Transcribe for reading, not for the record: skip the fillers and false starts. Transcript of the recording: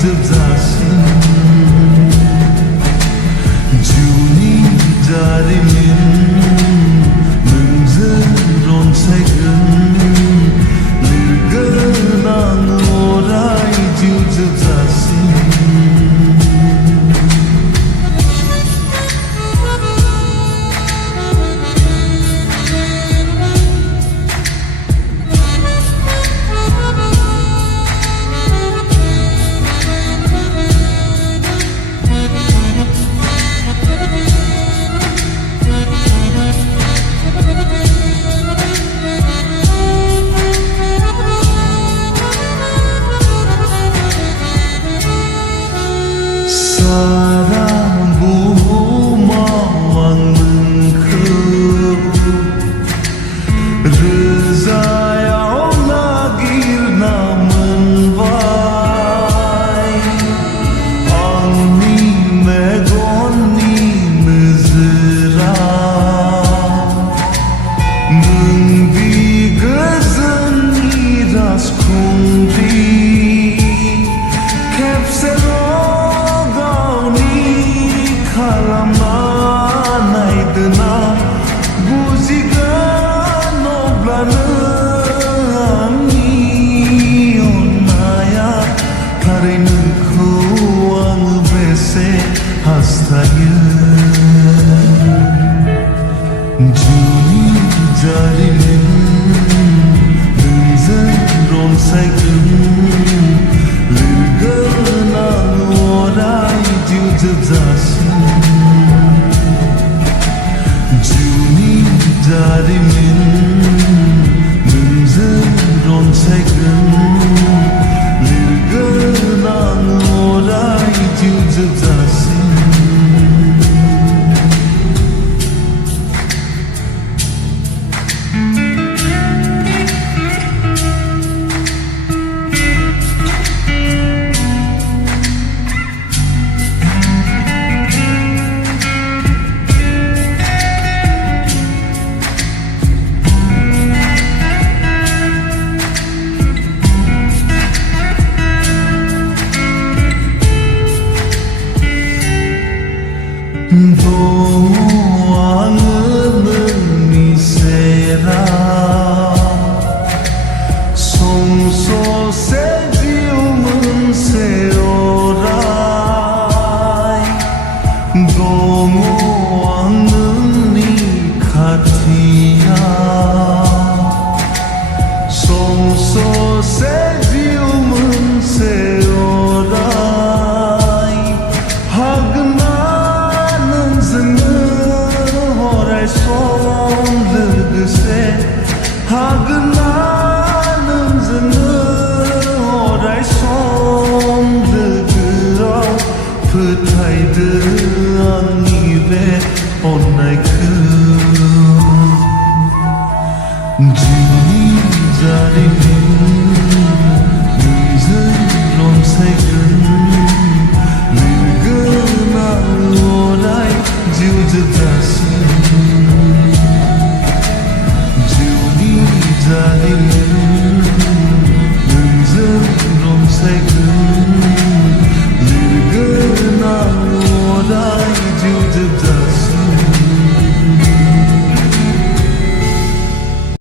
जोबजासिम जिउनि जारिमिन नोंजों रनसायगोन लोगोनां अराय जिउ जोबजासिम सारा बुहुमाव आं नोंखौ रोजायाव नागिरना मोनबाय आंनि मेगननि नोजोराव नोंदि गोजोननि राजखुंग्रि खेबसेल' खालामना नायदोना बुजिगोन अब्लानो आंनि अननाया थारै नोंखौ आं बेसे हास्थायो जिउनि जारिमिन नोंजों रनसायगोन लोगोनां अराय जिउ जोबजासिम जिउनि जारिमिन नोंजों रनसायगोन लोगोनां अराय जिउ जोबजासिम दङ आङो नोंनि सेराव सम ससे जिउ मोनसे अराय दङ आं नोंनि खाथियाव सम ससे जिउ मोनसे अराय हागोन सम लोगोसे हागोना नोंजोंनो अराय सम लोगोआव फोथायदो आंनि बे अननायखौ जिउनि जारिमिन नोंजों रनसायगोन लोगोनां अराय जिउ जोबजासिम जिउनि जारिमिन नोंजों रनसायगोन लोगोनां अराय